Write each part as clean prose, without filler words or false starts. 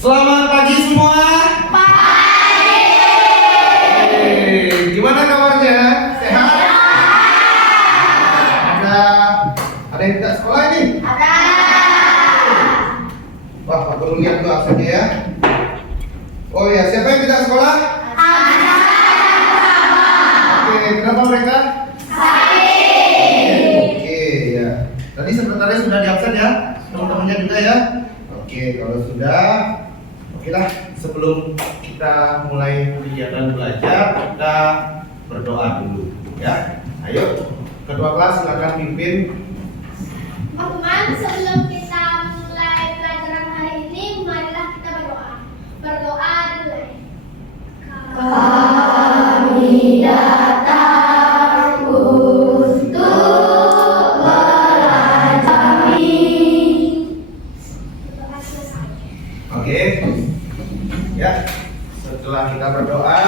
Selamat pagi semua. Pagi. Gimana kabarnya? Sehat? Ada yang tidak sekolah ini? Ada. Wah, Pak Guru lihat tuh absennya ya. Oh ya, siapa yang tidak sekolah? Ada. Oke, kenapa mereka? Sakit. Oke, ya. Tadi sekretaris sudah di absen ya? Teman-temannya juga ya? Oke, kalau sudah, oke lah. Sebelum kita mulai kegiatan belajar, kita berdoa dulu ya. Ayo, ketua kelas silakan pimpin. Teman-teman, sebelum kita mulai pelajaran hari ini, marilah kita berdoa. Berdoa dulu. Kami datang untuk belajar. Berdoa selesai. Oke, ya. Setelah kita berdoa,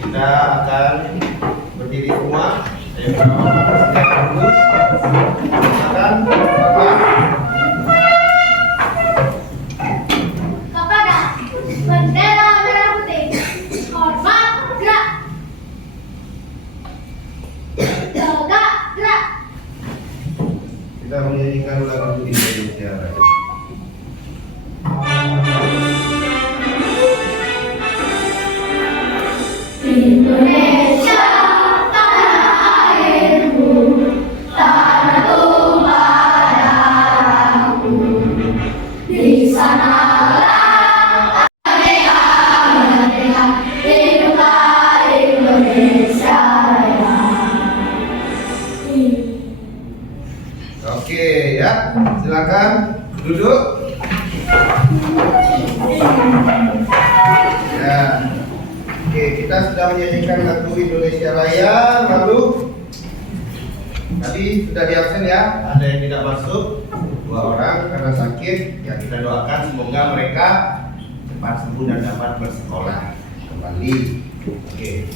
kita akan berdiri semua. Ayo, silakan dulu. Silakan, Bapak. Kepada bendera merah putih, hormat gerak. Tegak gerak. Kita menyanyikan lagu Indonesia Raya. Indonesia, tanah airmu, tanah tumpah darahku. Di sanalah merdeka, merdeka, hiduplah Indonesia Raya. Oke, ya. Silakan duduk. Ya. Oke, kita sudah menyanyikan lagu Indonesia Raya. Lalu tadi sudah di absen ya. Ada yang tidak masuk, 2 orang karena sakit. Ya, kita doakan semoga mereka cepat sembuh dan dapat bersekolah kembali. Oke.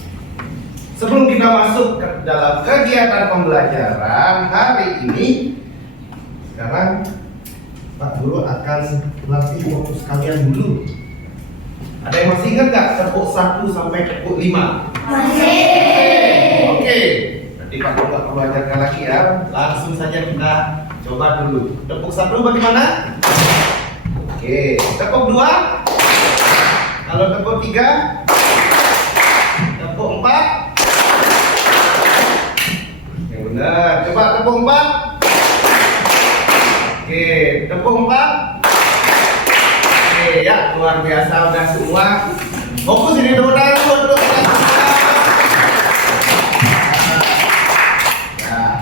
Sebelum kita masuk ke dalam kegiatan pembelajaran hari ini, sekarang Pak Guru akan melatih fokus kalian dulu. Ada yang masih ingat nggak tepuk 1 sampai tepuk 5? Masih. Oke, nanti Pak Guru nggak perlu ajarkan lagi ya. Langsung saja kita coba dulu. Tepuk 1 bagaimana? Oke, tepuk 2. Kalau tepuk 3, tepuk 4. Yang benar. Coba tepuk 4. Oke, tepuk 4. Oke, ya, luar biasa udah semua. Fokus ini dulu. Ya.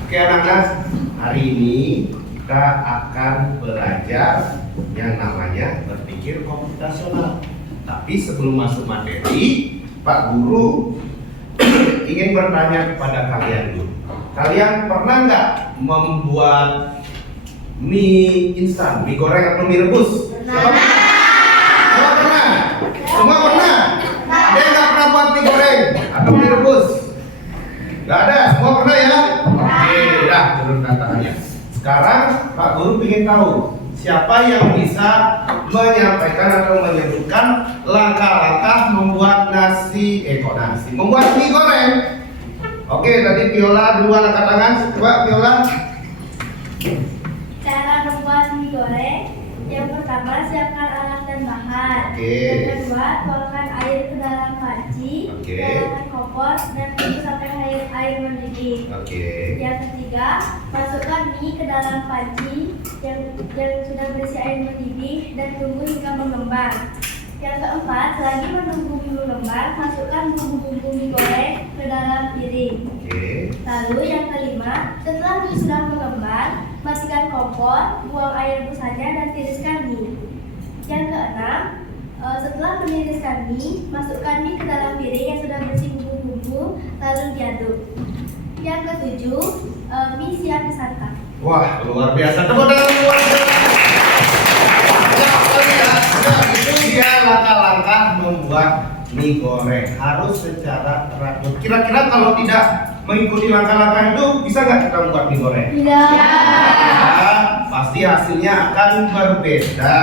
Oke anak-anak, hari ini kita akan belajar yang namanya berpikir komputasional. Tapi sebelum masuk materi, Pak Guru ingin bertanya kepada kalian dulu. Kalian pernah nggak membuat mie instan, mie goreng atau mie rebus? Semua pernah? Semua pernah? Ada yang nggak pernah buat mie goreng atau mie rebus? Nggak ada, semua pernah ya? Oke, dah turun tangannya. Sekarang Pak Guru ingin tahu siapa yang bisa menyampaikan atau menyebutkan langkah-langkah membuat membuat mie goreng. Oke, tadi Viola duluan angkat tangan. Coba Viola. Cara membuat mie goreng, yang pertama siapkan alat dan bahan. Oke. Yang kedua, tuangkan air ke dalam panci, Oke. nyalakan kompor dan tunggu sampai air mendidih. Oke. Yang ketiga, masukkan mie ke dalam panci yang sudah berisi air mendidih dan tunggu hingga mengembang. Yang keempat, selagi menunggu mie mengembang, masukkan bumbu-bumbu mie goreng ke dalam piring. Oke. Lalu yang kelima, setelah mie sudah mengembang, matikan kompor, buang air rebusannya dan tiriskan mie. Yang keenam, setelah meniriskan mie, masukkan mie ke dalam piring yang sudah berisi bumbu-bumbu, lalu diaduk. Yang ketujuh, mie siap disantap. Wah, luar biasa. Tepuk tangan luar biasa. Itu dia langkah-langkah membuat mie goreng. Harus secara teratur. Kira-kira kalau tidak mengikuti langkah-langkah itu, bisa nggak kita membuat mie goreng? Tidak. Ya, pasti hasilnya akan berbeda.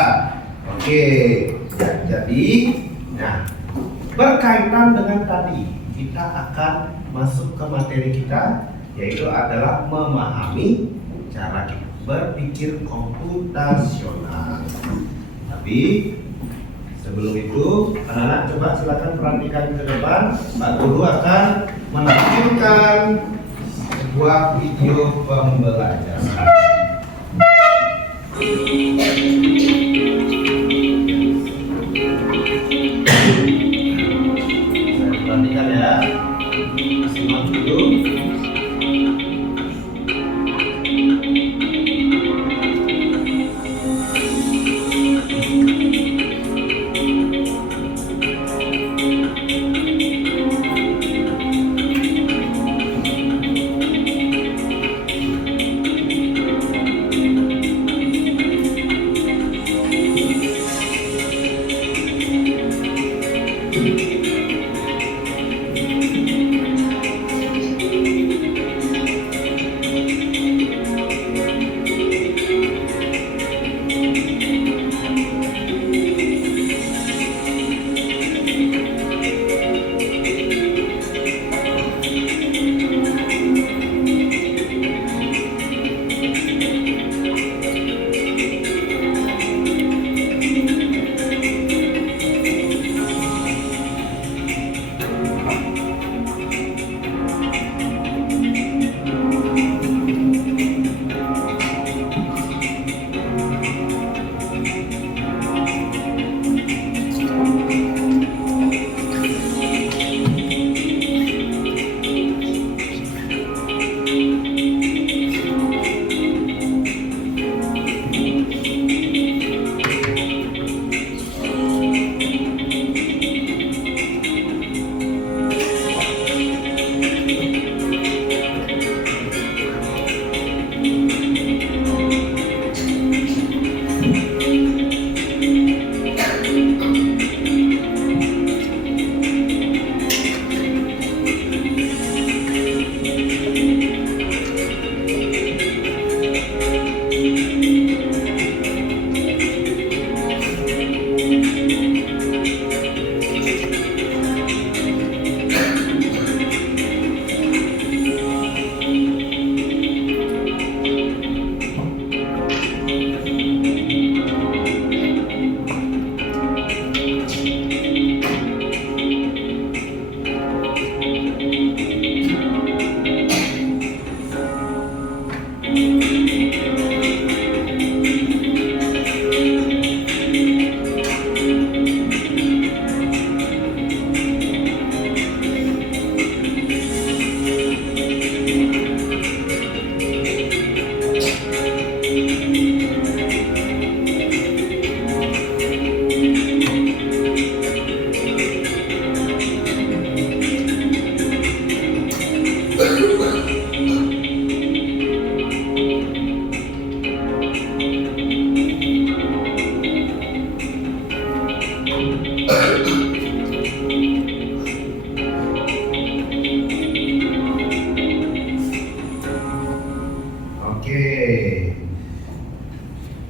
Oke, ya, jadi, nah, berkaitan dengan tadi, kita akan masuk ke materi kita, yaitu adalah memahami cara berpikir komputasional. Tapi sebelum itu, anak-anak coba silakan perhatikan ke depan. Pak Guru akan menampilkan sebuah video pembelajaran. Perhatikan ya, simak dulu.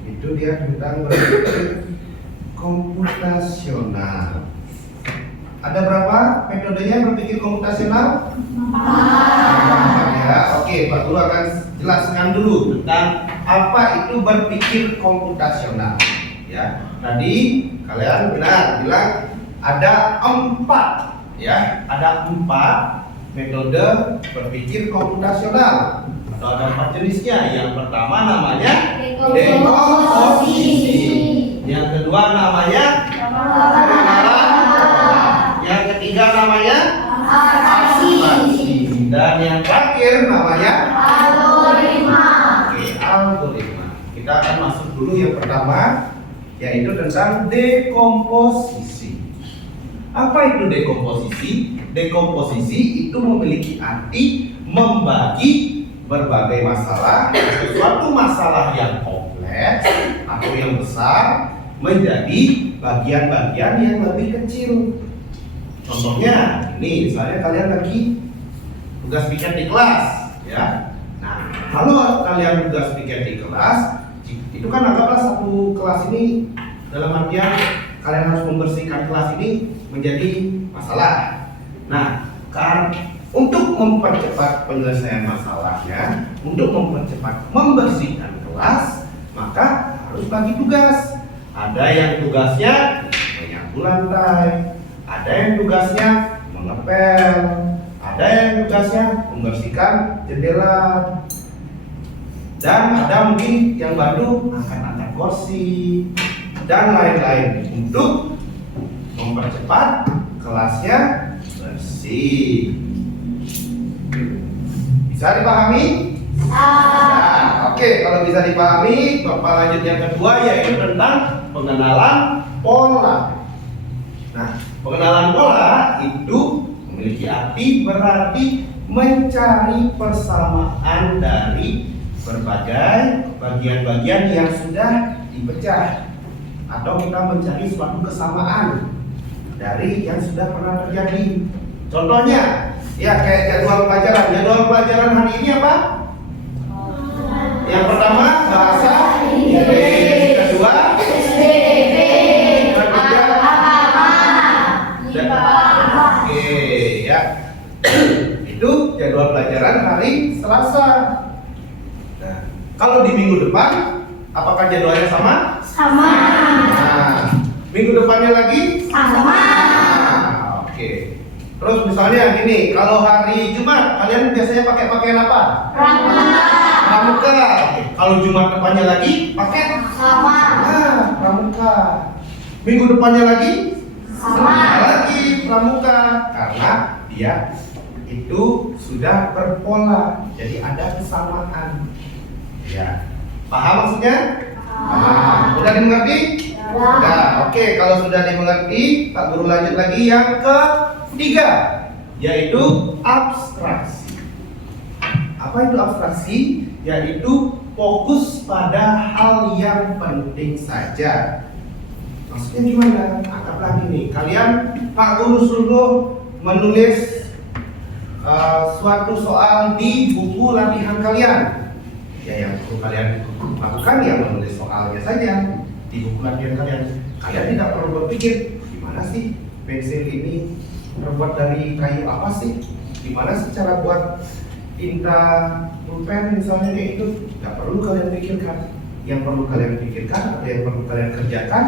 Itu dia tentang berpikir komputasional. Ada berapa metodenya berpikir komputasional? 4 ya. Oke, Pak Guru akan jelaskan dulu tentang apa itu berpikir komputasional. Ya, tadi kalian bilang ada 4, ya, ada 4 metode berpikir komputasional. Atau ada 4 jenisnya. Yang pertama namanya dekomposisi. Yang kedua namanya pengarahan. Yang ketiga namanya asimilasi. Dan yang terakhir namanya algoritma. Oke, algoritma. Kita akan masuk dulu yang pertama, yaitu tentang dekomposisi. Apa itu dekomposisi? Dekomposisi itu memiliki arti membagi berbagai masalah, suatu masalah yang kompleks atau yang besar menjadi bagian-bagian yang lebih kecil. Contohnya, ini misalnya kalian lagi tugas piket di kelas, ya. Nah, kalau kalian tugas piket di kelas, itu kan anggaplah satu kelas ini dalam artian kalian harus membersihkan kelas ini menjadi masalah. Nah, untuk mempercepat penyelesaian masalahnya, untuk mempercepat membersihkan kelas, maka harus bagi tugas. Ada yang tugasnya menyapu lantai, ada yang tugasnya mengepel, ada yang tugasnya membersihkan jendela, dan ada mungkin yang bantu angkat-angkat kursi dan lain-lain untuk mempercepat kelasnya bersih. Bisa dipahami? Nah, oke, kalau bisa dipahami, Bapak lanjut yang kedua, yaitu tentang pengenalan pola. Nah, pengenalan pola itu memiliki arti berarti mencari persamaan dari berbagai bagian-bagian yang sudah dipecah, atau kita mencari suatu kesamaan dari yang sudah pernah terjadi. Contohnya, ya kayak jadwal pelajaran. Jadwal pelajaran hari ini apa? Yang pertama bahasa Inggris, kedua oke ya. Itu jadwal pelajaran hari Selasa. Nah, kalau di minggu depan apakah jadwalnya sama? Sama. Nah, minggu depannya lagi? Sama. Oke. Terus misalnya gini, kalau hari Jumat kalian biasanya pakai pakaian apa? Pramuka. Oke. Kalau Jumat depannya lagi pakai? Sama. Nah, pramuka. Minggu depannya lagi? Sama. Lagi pramuka, karena dia itu sudah berpola, jadi ada kesamaan. Ya, paham maksudnya? Paham. Udah dimengerti? Nah, oke. Kalau sudah dimengerti, Pak Guru lanjut lagi yang ketiga, yaitu abstraksi. Apa itu abstraksi? Yaitu fokus pada hal yang penting saja. Maksudnya gimana? Anggaplah gini, kalian Pak Guru suruh menulis suatu soal di buku latihan kalian. Ya, yang perlu kalian lakukan ya menulis soalnya saja di buku latihan kalian. Kalian tidak perlu berpikir gimana sih pensil ini terbuat dari kayu apa sih? Gimana sih cara buat tinta pulpen misalnya kayak itu? Tidak perlu kalian pikirkan. Yang perlu kalian pikirkan atau yang perlu kalian kerjakan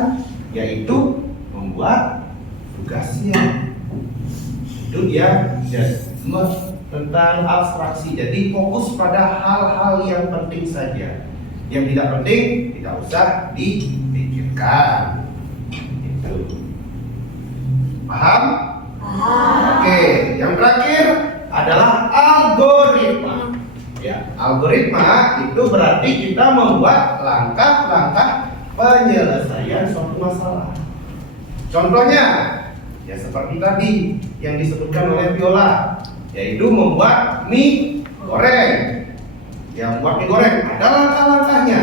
yaitu membuat tugasnya. Itu dia tentang abstraksi. Jadi fokus pada hal-hal yang penting saja. Yang tidak penting tidak usah dipikirkan. Itu. Paham? Oke, yang terakhir adalah algoritma. Ya, algoritma itu berarti kita membuat langkah-langkah penyelesaian suatu masalah. Contohnya, ya seperti tadi yang disebutkan oleh Viola, yaitu membuat mie goreng. Yang membuat mie goreng ada langkah-langkahnya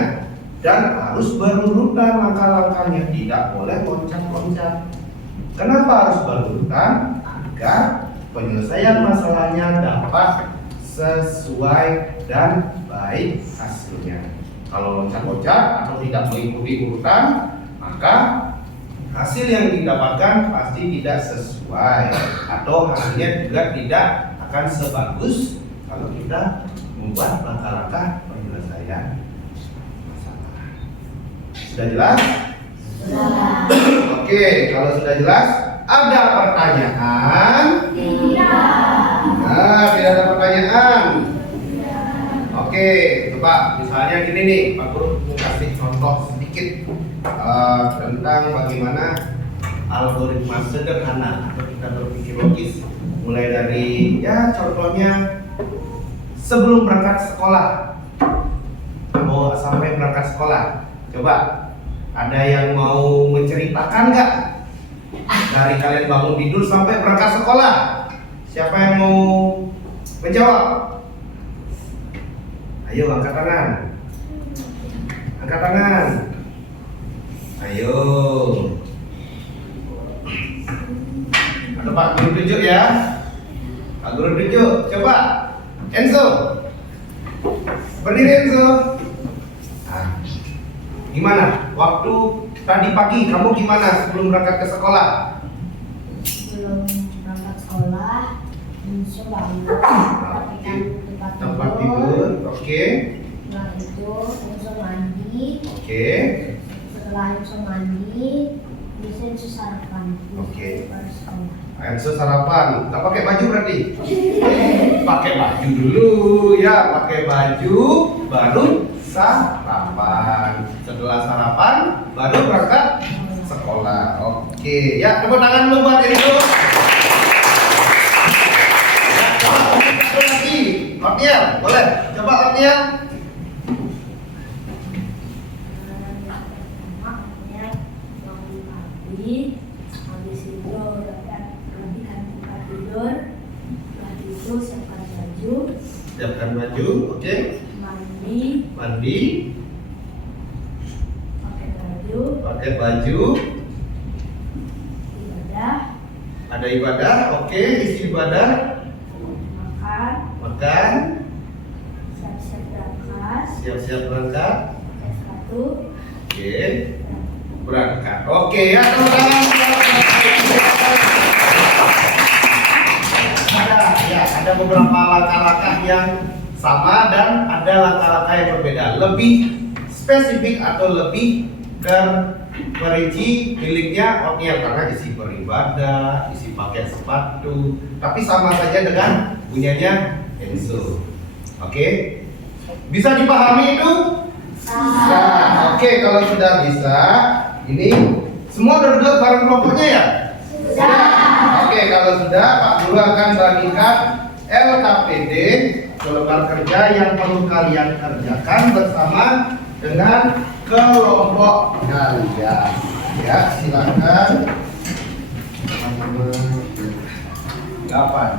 dan harus berurutan langkah-langkahnya, tidak boleh loncat-loncat. Kenapa harus berurutan? Agar penyelesaian masalahnya dapat sesuai dan baik hasilnya. Kalau loncat-loncat atau tidak mengikuti urutan, maka hasil yang didapatkan pasti tidak sesuai, atau hasilnya juga tidak akan sebagus kalau kita membuat langkah-langkah penyelesaian masalah. Sudah jelas? Sudah. Oke, kalau sudah jelas, ada pertanyaan? Tidak. Nah, tidak ada pertanyaan. Oke, coba misalnya gini nih, Pak Guru mau kasih contoh sedikit tentang bagaimana algoritma sederhana atau kita berpikir logis. Mulai dari ya contohnya sebelum berangkat sekolah, mau sampai berangkat sekolah. Coba ada yang mau menceritakan nggak dari kalian bangun tidur sampai berangkat sekolah? Siapa yang mau menjawab? Ayo angkat tangan. Angkat tangan. Ayo. Ada Pak Guru tunjuk ya. Pak Guru tunjuk. Coba. Enzo. Berdiri Enzo. Nah, gimana? Waktu tadi pagi kamu gimana sebelum berangkat ke sekolah? Sebelum berangkat sekolah, bangun, rapikan Tempat tidur, oke. Setelah itu langsung mandi. Oke. Setelah langsung mandi, biasanya sarapan. Oke. Baru sekolah. Enso sarapan, nggak pakai baju berarti? Pakai baju dulu ya, pakai baju baru sarapan. Setelah sarapan baru berangkat sekolah. Oke, ya tepuk tangan dulu buat diri dulu. Satu lagi, Otniel, boleh? Coba Otniel. Makanya bangun pagi, habis itu rapikan tempat tidur, setelah itu siapkan baju, Siapkan baju, oke. mandi, Mandi, pakai baju, pakai baju. ibadah, Ada ibadah, oke. Isi ibadah, makan, makan, siap-siap berangkat, siap-siap berangkat. pakai sepatu, Oke, berangkat. Oke ya teman-teman. Ada beberapa langkah-langkah yang sama dan ada langkah-langkah yang berbeda. Lebih spesifik atau lebih terperinci miliknya Otniel karena isi beribadah, isi pakai sepatu, tapi sama saja dengan punyanya Enzo. Oke, bisa dipahami itu? Nah, oke, kalau sudah bisa, ini semua udah duduk bareng kelompoknya ya? Sudah. Oke, kalau sudah, Pak Guru akan bagikan LKPD, lembar kerja yang perlu kalian kerjakan bersama dengan kelompok kalian. Ya, silakan. Kapan?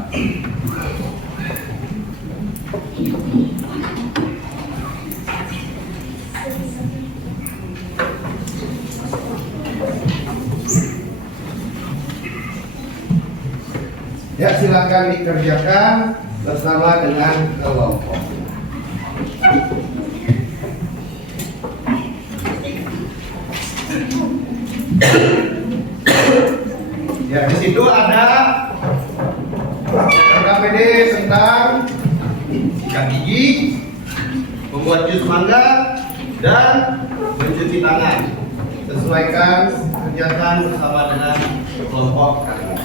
Ya, silakan dikerjakan bersama dengan kelompok. Ya, di situ ada KPD tentang sikat gigi, membuat jus mangga, dan mencuci tangan. Sesuaikan, kerjakan bersama dengan kelompok kalian.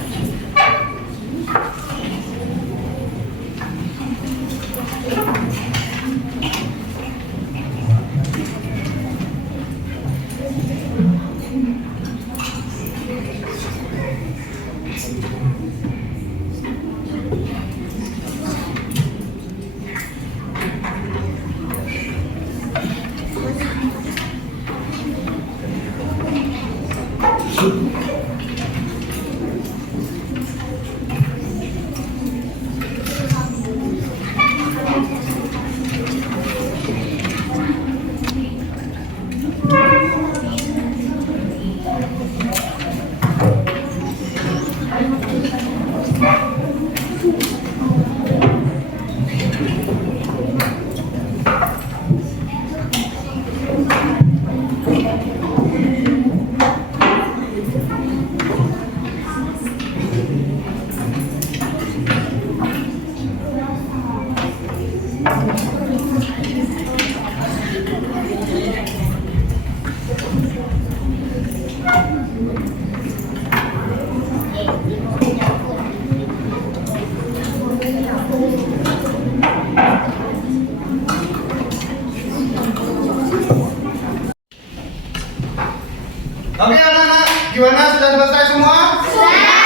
Oke anak-anak, gimana? Sudah selesai semua? Sudah.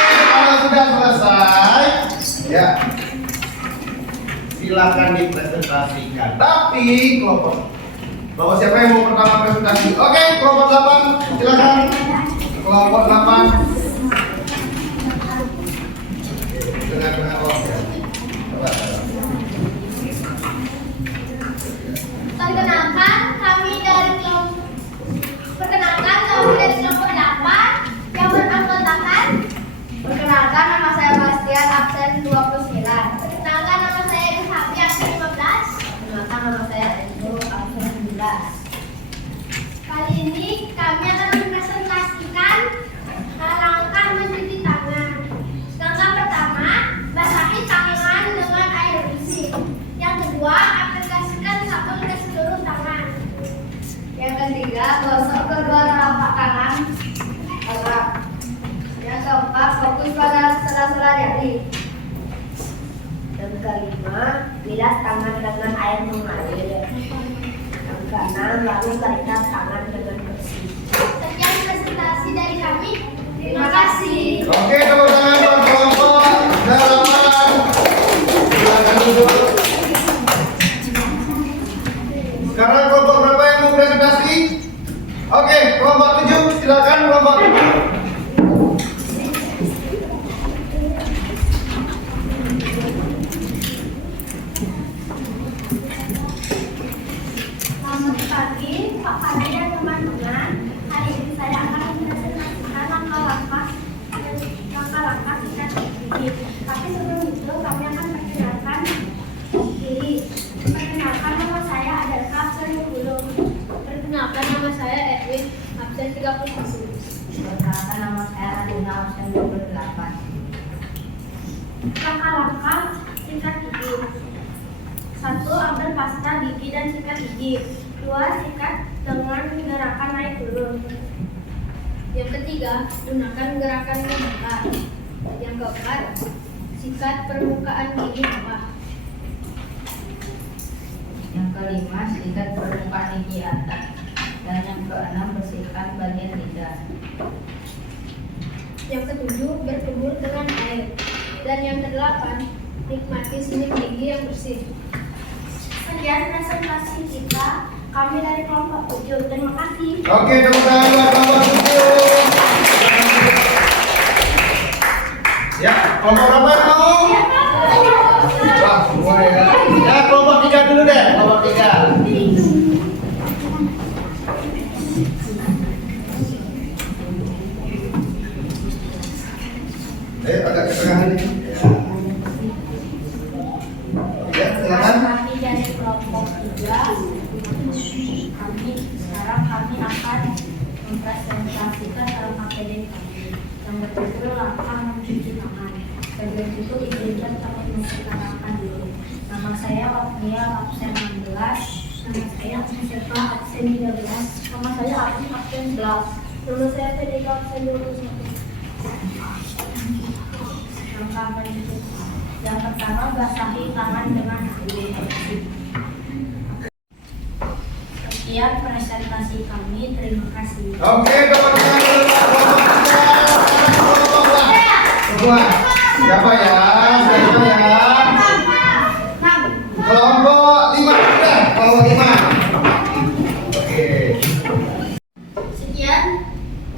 Oke, kalau sudah selesai, ya silakan dipresentasikan. Tapi kelompok siapa yang mau pertama presentasi? Oke, kelompok 8, silakan. Kelompok 8. Dengar oh. Perkenalkan kami dari kelompok 8 yang beranggotakan. Perkenalkan nama saya Bastian, absen 29. Perkenalkan nama saya Dehabi, absen 15. Perkenalkan nama saya Enzo, absen 19. Kali sini kami akan mempresentasikan langkah mencuci tangan. Langkah pertama, basahi tangan dengan air bersih. Yang kedua, aplikasikan sabun ke seluruh tangan. Yang ketiga, gosok kedua telapak tangan erat. Yang keempat, fokus pada sela-sela jari. Yang kelima, bilas tangan dengan air mengalir. Yang keenam, lalu keringkan tangan dengan bersih. Sekian presentasi dari kami. Terima kasih. Oke, tepuk tangan buat kelompok halaman. Silakan duduk. Sekarang kelompok berapa yang mau presentasi? Oke, kelompok 7, silakan kelompok 7. Selamat pagi, Pak Padi dan teman-teman. Hari ini saya akan mempresentasikan langkah-langkah sikat gigi. Tapi sebelum itu kami akan perkenalkan diri. Perkenalkan, nama saya adalah absen 20. Perkenalkan, nama saya Edwin, absen 30. Perkenalkan, nama saya Radina, absen 28. Langkah-langkah sikat gigi. 1. Ambil pasta gigi dan sikat gigi. 2. Sikat dengan gerakan naik turun. Yang ketiga, gunakan gerakan membakar. Yang keempat, sikat permukaan gigi bawah. Yang kelima, sikat permukaan gigi atas. Dan yang keenam, bersihkan bagian lidah. Yang ketujuh, berkumur dengan air. Dan yang kedelapan, nikmati sinik gigi yang bersih. Sekian presentasi kita. Kami dari kelompok 7. Terima kasih. Oke, tepuk tangan buat kelompok 7. Ya, kelompok berapa yang mau? Wah, semua ya. Ya, kelompok 3 dulu deh, kelompok 3. Ayo, agak ke tengah ini. Ya, silakan. Kami dari kelompok 3. Kami akan mempresentasikan dalam materi kami yang berjudul langkah mencuci tangan. Sebelum itu izinkan kami memperkenalkan diri. Nama saya Opnia, absen 16. Nama saya Mustafa, absen 13. Nama saya Arif, absen 11. Nama saya Fedeka, absen 21. Langkah mencuci tangan. Yang pertama, basahi tangan dengan air bersih. Sekian presentasi kami, terima kasih. Oke, tepuk tangan dulu buat kelompok 3. Semua. Siapa ya? Siapa ya? Kelompok 5 sudah, kelompok 5. Oke. Sekian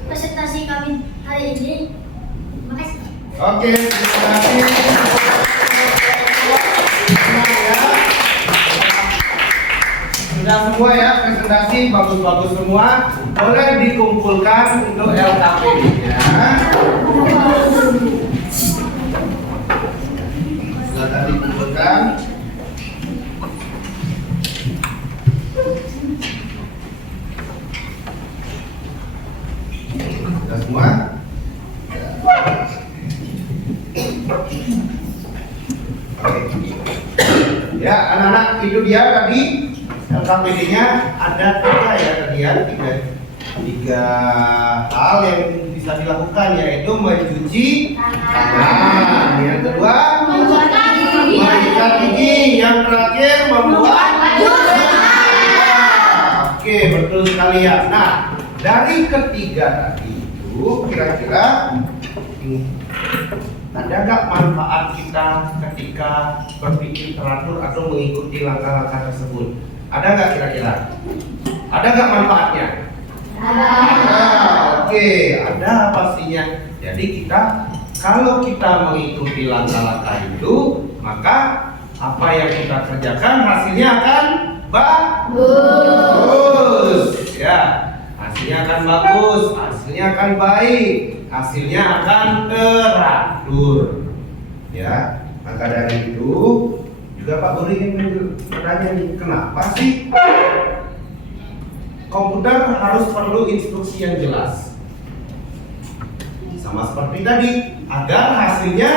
presentasi kami hari ini. Terima kasih. Oke, terima kasih. Sudah semua ya presentasi, bagus-bagus semua. Boleh dikumpulkan untuk LKP-nya. Silakan dikumpulkan. Sudah semua? Ya, anak-anak, itu dia tadi LKPD-nya ada 3 ya tadi ya, 3 hal yang bisa dilakukan, yaitu mencuci tangan, yang kedua menyikat gigi, yang terakhir membuat Oke, betul sekali ya. Nah, dari ketiga tadi itu kira-kira ada nggak manfaat kita ketika berpikir teratur atau mengikuti langkah-langkah tersebut? Ada nggak kira-kira? Ada nggak manfaatnya? Ada. Oke, ada pastinya. Jadi kalau kita mengikuti langkah-langkah itu, maka apa yang kita kerjakan hasilnya akan bagus. Ya, hasilnya akan bagus, hasilnya akan baik, hasilnya akan teratur. Ya, maka dari itu juga Pak Guru ingin bertanya nih, kenapa sih komputer harus perlu instruksi yang jelas. Sama seperti tadi, agar hasilnya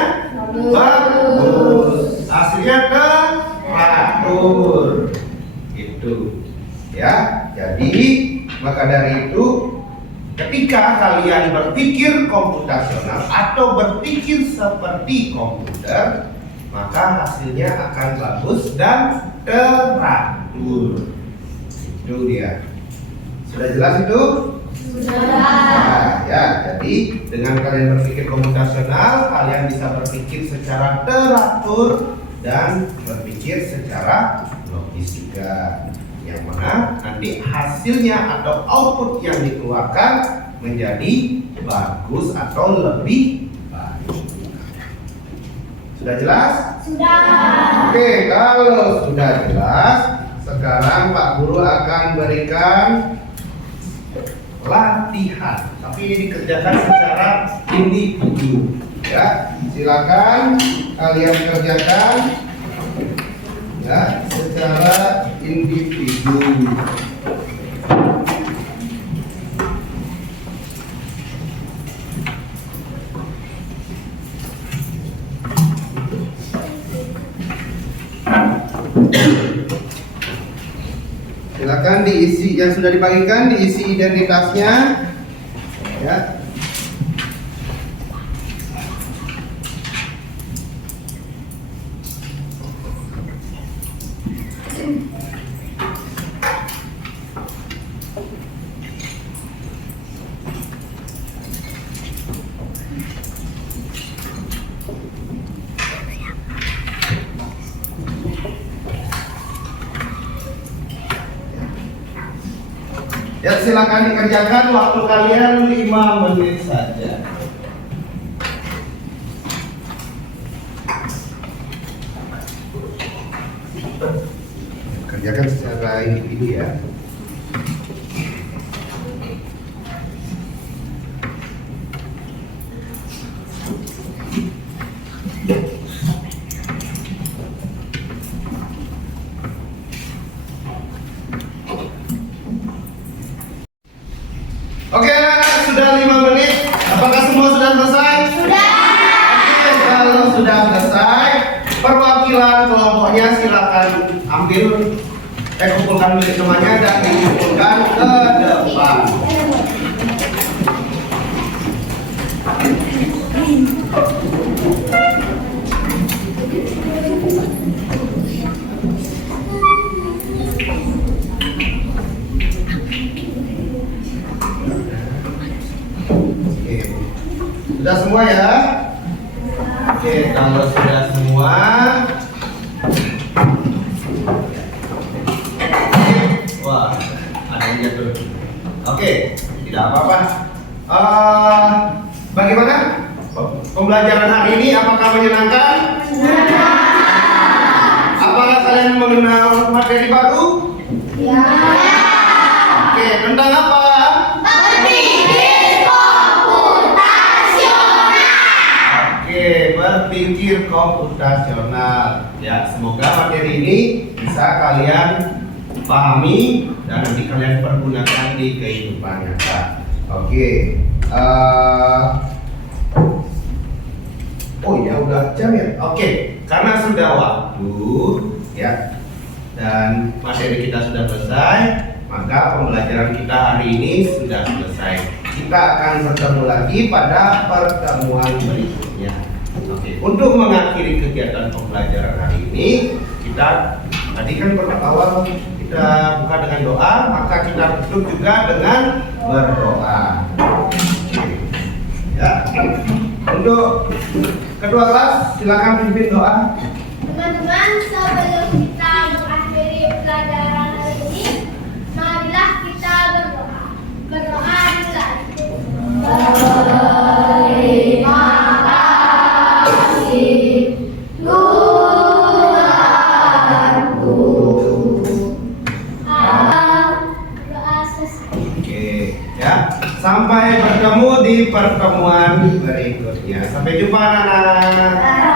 bagus, hasilnya teratur. Itu ya. Jadi maka dari itu, ketika kalian berpikir komputasional atau berpikir seperti komputer, maka hasilnya akan bagus dan teratur. Itu dia. Sudah jelas itu? Sudah. Nah, ya, jadi dengan kalian berpikir komputasional, kalian bisa berpikir secara teratur dan berpikir secara logis juga. Yang mana nanti hasilnya atau output yang dikeluarkan menjadi bagus atau lebih baik. Sudah jelas? Sudah. Oke, kalau sudah jelas, sekarang Pak Guru akan berikan latihan. Tapi ini dikerjakan secara individu. Ya, silakan kalian kerjakan ya secara individu. Silakan diisi yang sudah dibagikan, diisi identitasnya ya. Ya, silakan dikerjakan, waktu kalian 5 menit saja. Kerjakan secara individu ya. Oke, anak-anak, sudah 5 menit. Apakah semua sudah selesai? Sudah. Oke, kalau sudah selesai, perwakilan kelompoknya silakan kumpulkan milik temannya dan dikumpulkan ke depan. Sudah semua ya? Oke, kalau sudah semua, wah, ada yang jatuh. Oke, tidak apa-apa. Bagaimana pembelajaran hari ini? Apakah menyenangkan? Apakah kalian mengenal materi baru? Ya. Oke, tentang apa? Berpikir komputasional. Ya, semoga materi ini bisa kalian pahami dan nanti kalian pergunakan di kehidupan nyata. Oke. Oh ya, udah jam ya. Oke, karena sudah waktu ya dan materi kita sudah selesai, maka pembelajaran kita hari ini sudah selesai. Kita akan bertemu lagi pada pertemuan berikutnya. Oke, untuk mengakhiri kegiatan pembelajaran hari ini, kita tadi kan awal kita buka dengan doa, maka kita tutup juga dengan berdoa. Ya, untuk kedua kelas silakan pimpin doa. Teman-teman, sebelum kita mengakhiri pelajaran hari ini, marilah kita berdoa. Berdoa dulu. Terima kasih Tuhanku. Doa selesai. Oke, ya. Sampai bertemu di pertemuan berikutnya. Sampai jumpa anak-anak.